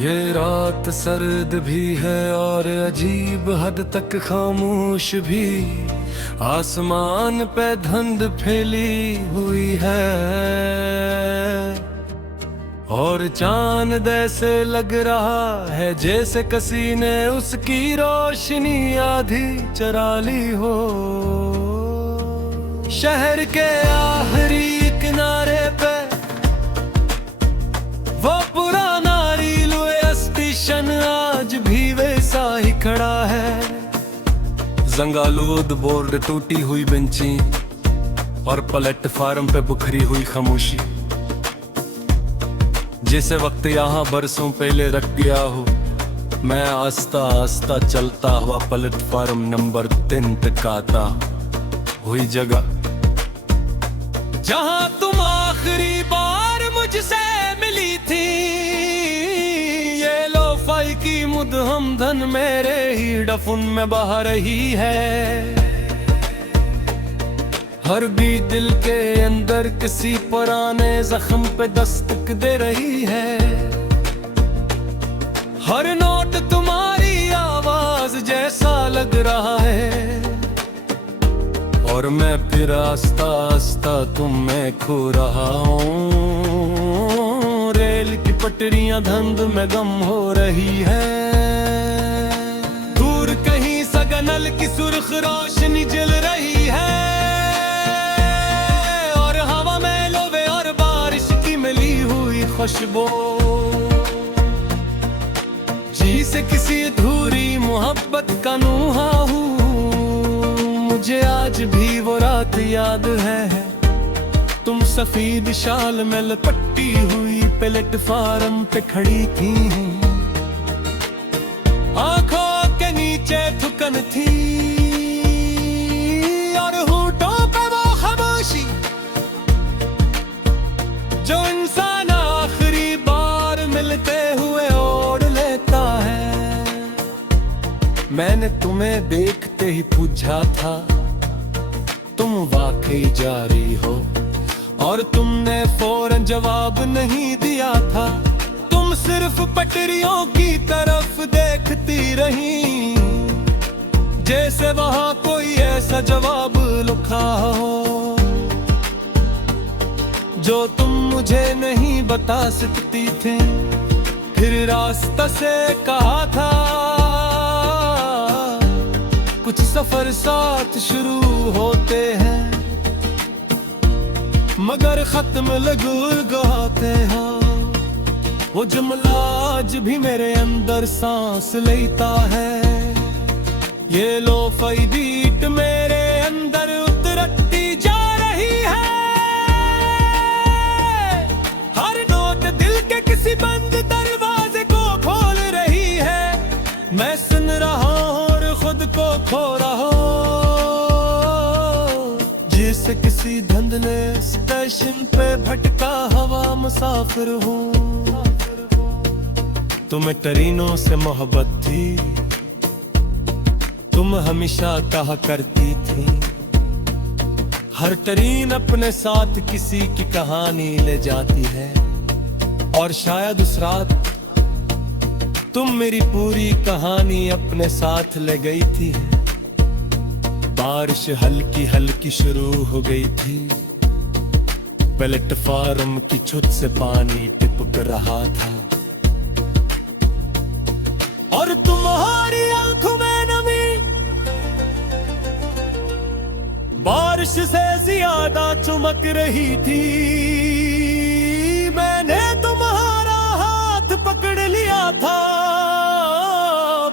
ये रात सर्द भी है और अजीब हद तक खामोश भी। आसमान पे धुंध फैली हुई है और चांद ऐसे लग रहा है जैसे किसी ने उसकी रोशनी आधी चरा ली हो। शहर के आखिरी किनारे पे वो पुराना रेलवे स्टेशन आज भी वैसा ही खड़ा है। जंगालूद बोर्ड, टूटी हुई बेंचें और प्लेटफार्म पे बुखरी हुई खामोशी, जैसे वक्त यहाँ बरसों पहले रख गया हो। मैं आस्ता आस्ता चलता हुआ प्लेटफार्म नंबर 3 तक आता, वही जगह जहाँ तुम आखिरी बार मुझसे मिली थी। ये लोफाई की मुदहम धन मेरे ही डफुन में बह रही है। हर भी दिल के अंदर किसी पुराने जख्म पे दस्तक दे रही है। हर नोट तुम्हारी आवाज जैसा लग रहा है और मैं फिर आस्ता आस्ता तुम में खो रहा हूँ। रेल की पटरियां धुंध में गम हो रही है। दूर कहीं सगनल की सुर्ख रोशनी जल रही है और हवा में लोवे और बारिश की मिली हुई खुशबू जी से किसी अधूरी मोहब्बत का नुहा हूँ। मुझे आज भी वो रात याद है, तुम सफेद शाल में लपटी हुई प्लेटफार्म पे खड़ी थी। आंखों के नीचे थुकन थी और होठों पे वो खामोशी जो इंसान आखिरी बार मिलते हुए ओढ़ लेता है। मैंने तुम्हें देखते ही पूछा था तुम वाकई जा रही हो, और तुमने फौरन जवाब नहीं दिया था। तुम सिर्फ पटरियों की तरफ देखती रही जैसे वहां कोई ऐसा जवाब लिखा हो जो तुम मुझे नहीं बता सकती थी। फिर रास्ता से कहा था कुछ सफर साथ शुरू होते हैं मगर खत्म लगूर गाते हैं। वो जुमला आज भी मेरे अंदर सांस लेता है। ये लोफाई बीट मेरे अंदर उतरती जा रही है। हर नोट दिल के किसी बंद दरवाजे को खोल रही है। मैं सुन रहा हूँ और खुद को खो रहा हूँ जिसे किसी धुंधले स्टेशन पे भटका हवा मुसाफिर हूँ। तुम्हें ट्रेनों से मोहब्बत थी, तुम हमेशा कहा करती थी हर ट्रेन अपने साथ किसी की कहानी ले जाती है। और शायद उस रात तुम मेरी पूरी कहानी अपने साथ ले गई थी। बारिश हल्की हल्की शुरू हो गई थी, प्लेटफार्म की छत से पानी टिपक रहा था और तुम्हारी आंखों में नमी बारिश से ज्यादा चमक रही थी। मैंने तुम्हारा हाथ पकड़ लिया था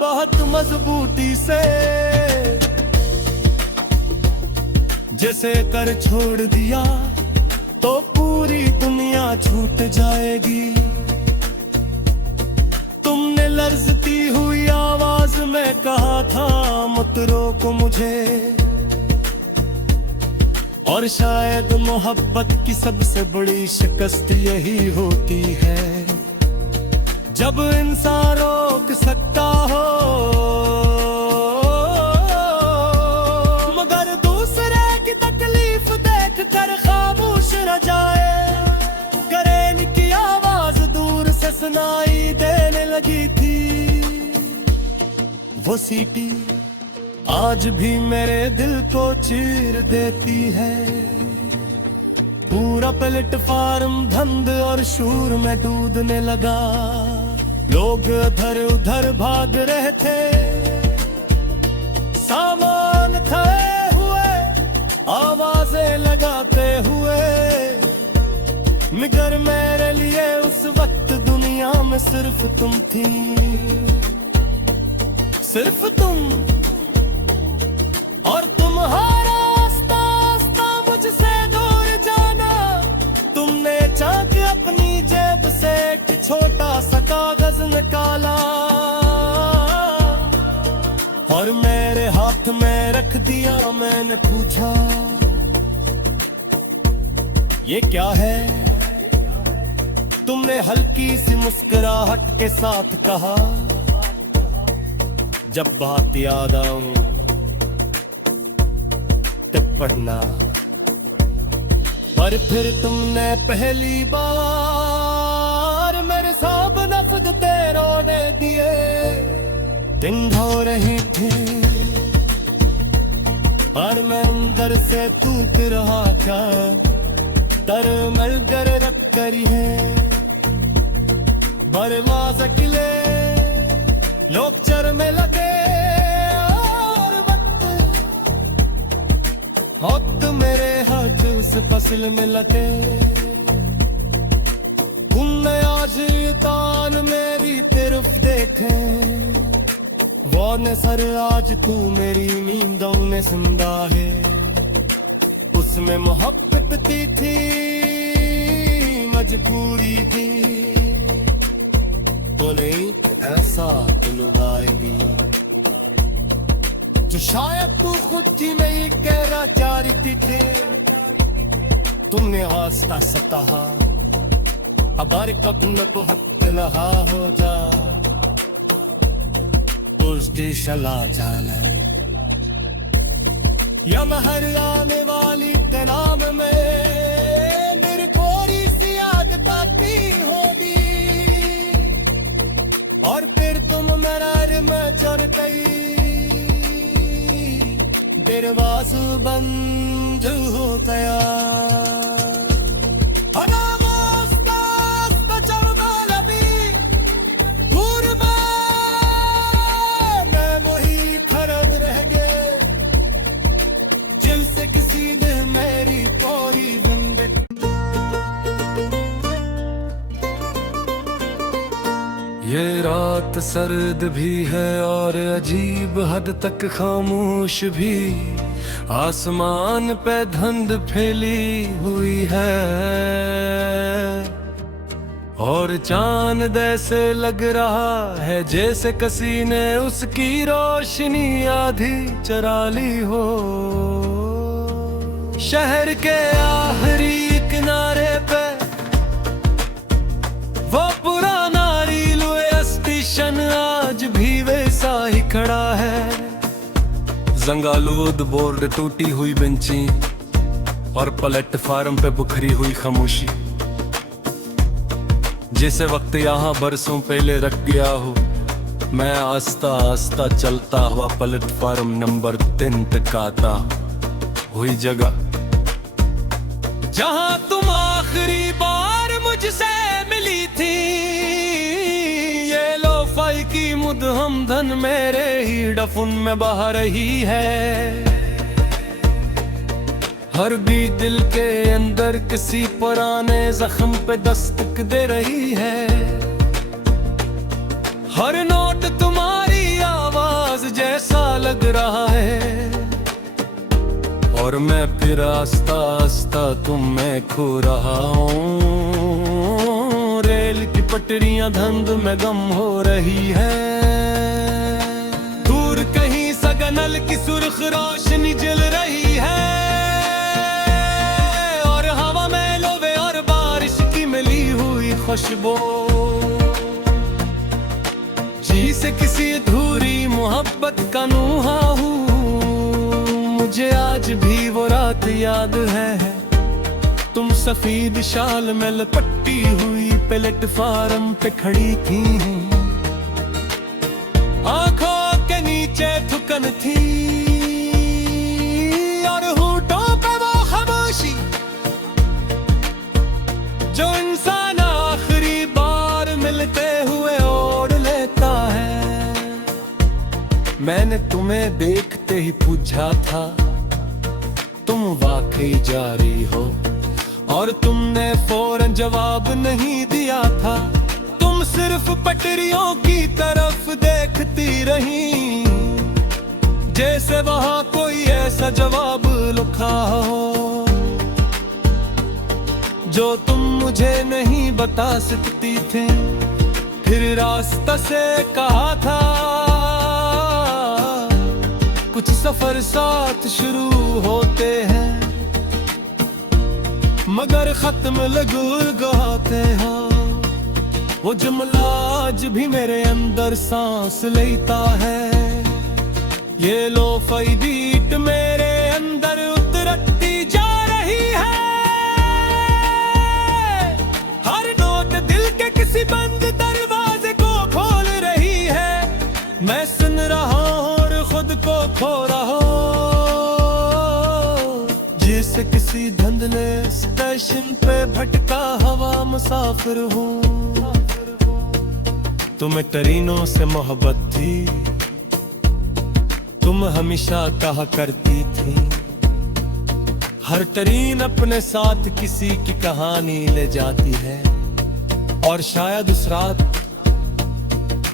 बहुत मजबूती से, जैसे कर छोड़ दिया तो पूरी दुनिया छूट जाएगी। तुमने लर्जती हुई आवाज में कहा था मत रोको मुझे। और शायद मोहब्बत की सबसे बड़ी शिकस्त यही होती है जब इंसान रोक सकता हो मगर दूसरे की तकलीफ देख कर खामोश रह जाए। करेन की आवाज दूर से सुनाई देने लगी। लगी थी वो सीटी आज भी मेरे दिल को चीर देती है। पूरा प्लेटफार्म धंध और शूर में डूबने लगा, लोग इधर उधर भाग रहे थे, सामान खाए हुए आवाजें लगाते हुए, मगर मेरे लिए उस वक्त दुनिया में सिर्फ तुम थी, सिर्फ तुम और तुम्हारा रास्ता रास्ता मुझसे दूर जाना। तुमने चाक अपनी जेब से एक छोटा सा कागज निकाला और मेरे हाथ में रख दिया। मैंने पूछा ये क्या है? तुमने हल्की सी मुस्कुराहट के साथ कहा, जब बात याद आऊं तब पढ़ना। पर फिर तुमने पहली बार मेरे सब नफ्स रोने दिए। दिन हो रही थी और मैं अंदर से टूट रहा था, तरमल कर रख करी है बरवा सकिले लोग चरमे लगे और वक्त मेरे हाथ उस फसल में लगे। तुमने आज तान मेरी तरफ देखे, वो ने सर आज तू मेरी नींदों में जिंदा है। उसमें मोहब्बत थी मजबूरी थी, तो नहीं ऐसा लुगाएगी जो शायद तू खुद ही नहीं कहना चाह रही थी। तुमने आस्था सताहा, अब हर कदम तो हक लहा हो जा, उस दिश चला जाना या महर आने वाली के नाम में मेरी थोड़ी सी आदत आती होगी। और फिर तुम मेरा में चढ़ गई, दरवाज़ा बंद हो गया। मैं वही खरब रह गए जिनसे किसी ने मेरी पूरी जिंदगी। ये रात सर्द भी है और अजीब हद तक खामोश भी, आसमान पे धुंध फैली हुई है और चांद ऐसे लग रहा है जैसे किसी ने उसकी रोशनी आधी चरा ली हो। शहर के आखिरी किनारे पे वो पुराना स्टेशन आज भी वैसा ही खड़ा है। जंगालूद बोर्ड, टूटी हुई बेंची और प्लेटफार्म पे बुखरी हुई खामोशी, जैसे वक्त यहाँ बरसों पहले रख गया हो। मैं आस्ता आस्ता चलता हुआ प्लेटफार्म नंबर 3 तक आता, वही जगह जहाँ तुम आखिरी बार मुझसे मिली थी। लोफाई की मुद हमदन मेरे ही डफुन में बहा रही है। हर बीट दिल के अंदर किसी पुराने जख्म पे दस्तक दे रही है। हर नोट तुम्हारी आवाज जैसा लग रहा है और मैं फिर आस्ता आस्ता तुम में खो रहा हूँ। रेल की पटरियां धुंध में गम हो रही है, दूर कहीं सगनल की सुर्ख रोशनी जल रही है और हवा में लोवे और बारिश की मिली हुई खुशबू, जी से किसी अधूरी मोहब्बत का नुहा हूँ। मुझे आज भी वो रात याद है, तुम सफेद शाल में लपटी हुई प्लेटफार्म पे खड़ी थी। धड़कन थी और होठों पे वो खामोशी जो इंसान आखिरी बार मिलते हुए ओढ़ लेता है। मैंने तुम्हें देखते ही पूछा था तुम वाकई जा रही हो, और तुमने फौरन जवाब नहीं दिया था। तुम सिर्फ पटरियों की तरफ देखती रही, जैसे वहां कोई ऐसा जवाब लिखा हो जो तुम मुझे नहीं बता सकती थी। फिर रास्ता से कहा था कुछ सफर साथ शुरू होते हैं, मगर खत्म लगते हो। वो जुमला आज भी मेरे अंदर सांस लेता है। ये लो फई बीट मेरे अंदर उतरती जा रही है। हर नोट दिल के किसी बंद दरवाजे को खोल रही है। मैं सुन रहा हूँ और खुद को खो रहा हूँ, जिसे किसी धुंधले स्टेशन पे भटका हवा मुसाफिर हूँ। तुम्हें तरीनों से मोहब्बत थी, तुम हमेशा कहा करती थी हर तरीन अपने साथ किसी की कहानी ले जाती है। और शायद उस रात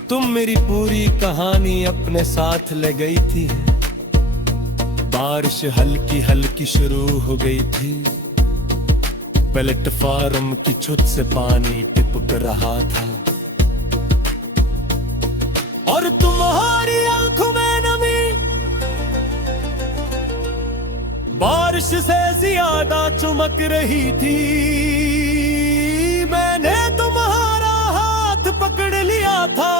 तुम मेरी पूरी कहानी अपने साथ ले गई थी। बारिश हल्की हल्की शुरू हो गई थी, प्लेटफार्म की छत से पानी टिपक रहा था, और तुम्हारी आंखों में नमी बारिश से ज्यादा चमक रही थी। मैंने तुम्हारा हाथ पकड़ लिया था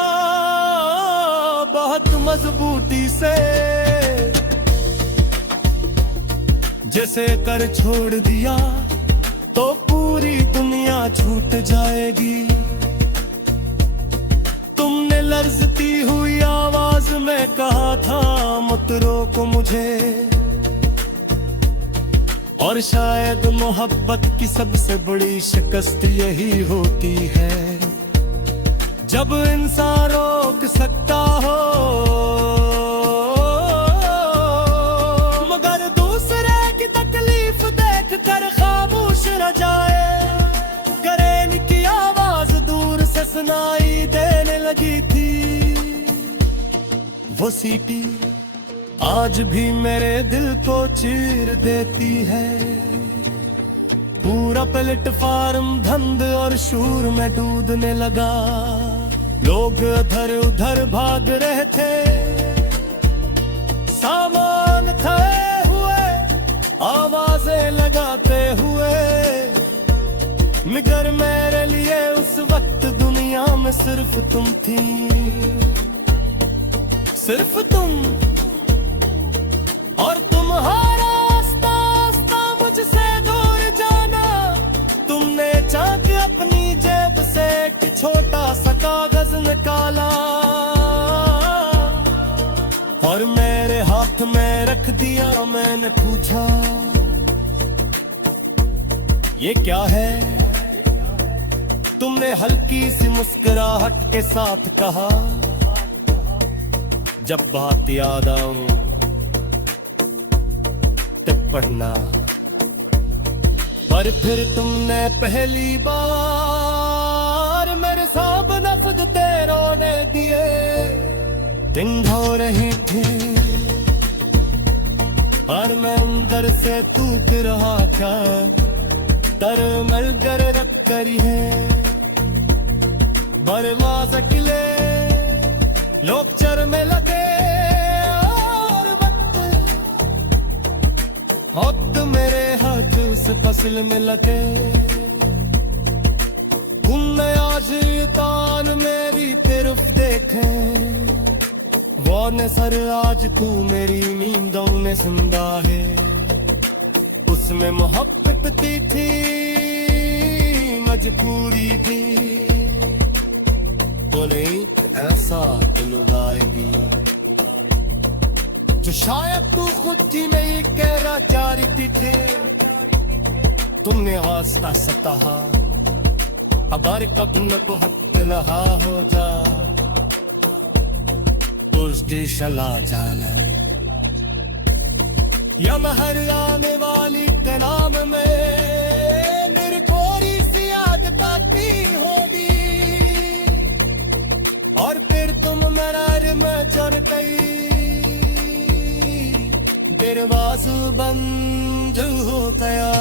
बहुत मजबूती से, जैसे कर छोड़ दिया तो पूरी दुनिया छूट जाएगी। तुमने लर्जती हुई आवाज में कहा था मत रोको मुझे, और शायद मोहब्बत की सबसे बड़ी शिकस्त यही होती है जब इंसान रोक सकता हो मगर दूसरे की तकलीफ देख कर खामोश रह जाए। करेन की आवाज दूर से सुनाई देने लगी थी, वो सीटी आज भी मेरे दिल को चीर देती है। पूरा प्लेटफार्म धुंध और शूर में डूबने लगा, लोग इधर उधर भाग रहे थे, सामान खाए हुए आवाजें लगाते हुए, मगर मेरे लिए उस वक्त दुनिया में सिर्फ तुम थी, सिर्फ तुम। और तुम्हारा आस्ता आस्ता मुझसे दूर जाना, तुमने चाक अपनी जेब से एक छोटा सा कागज निकाला और मेरे हाथ में रख दिया। मैंने पूछा ये क्या है? तुमने हल्की सी मुस्कुराहट के साथ कहा जब बात याद आऊं पढ़ना। पर फिर तुमने पहली बार मेरे सब नफ्द रोने दिए। दिन हो रही थी और मैं अंदर से टूट रहा था, तर मल कर रख करी है बरवा सकिले लोग चर में लगे और मेरे हाथ उस फसल में लगे। तुमने आज तान मेरी तरफ देखे, वो ने सर आज तू मेरी नींदों में जिंदा है। उसमें मोहब्बत थी मजबूरी थी, बोले ऐसा दिलदाएगी। जो शायद तू खुद ही नहीं कह रहा चाहती थे तुमने आस्ता सताहा अगर कब न तो हक लहा हो जा उस दिशला जाना या महर आने वाली तनाम में मेरी थोड़ी सी आदत आती होगी और फिर तुम मरार में चढ़ गई दरवाज़ा बंद हो गया